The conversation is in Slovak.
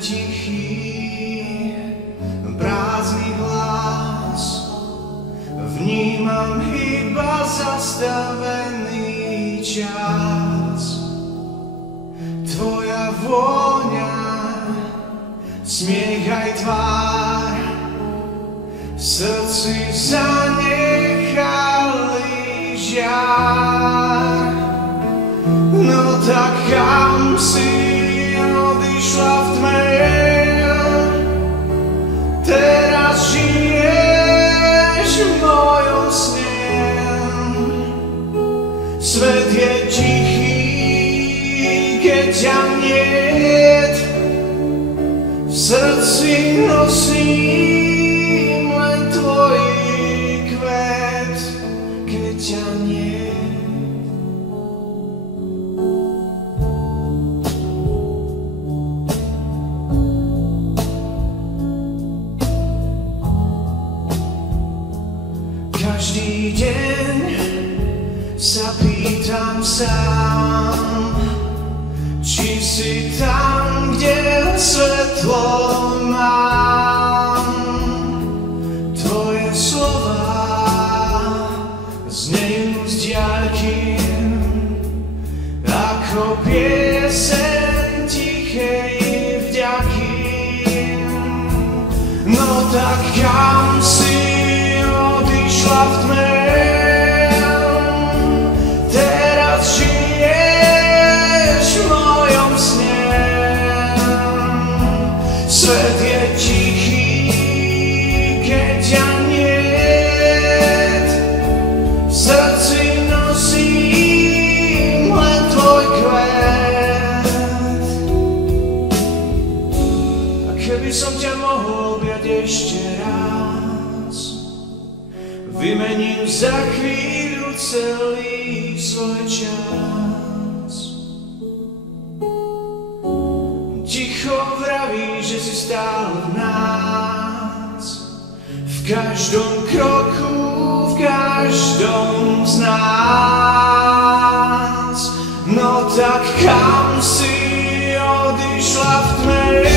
tichý, prázdny hlas. Vnímam iba zastavený čas. Tvoja vôňa, smiech aj tvár v srdci zanechali žiar. No tak kam si odišla v tme? Teraz žiješ v mojom sne. Svet je tichý, keď ťa niet. V srdci nosím len tvoj kvet, keď ťa niet. Každý deň sa pýtam sám, či si tam, kde svetlo mám. Tvoje slova znejú z diaľky, ako pieseň tichej vďaky. No tak kam si odišla v tme? Teraz žiješ v mojom sne. Svet je tichý, keď ťa niet. V srdci nosím len tvoj kvet. A keby som ťa mohol objať ešte raz, vymením za chvíľu celý svoj čas. Ticho vraví, že si stále v nás, v každom kroku, v každom z nás. No tak kam si odišla v tme?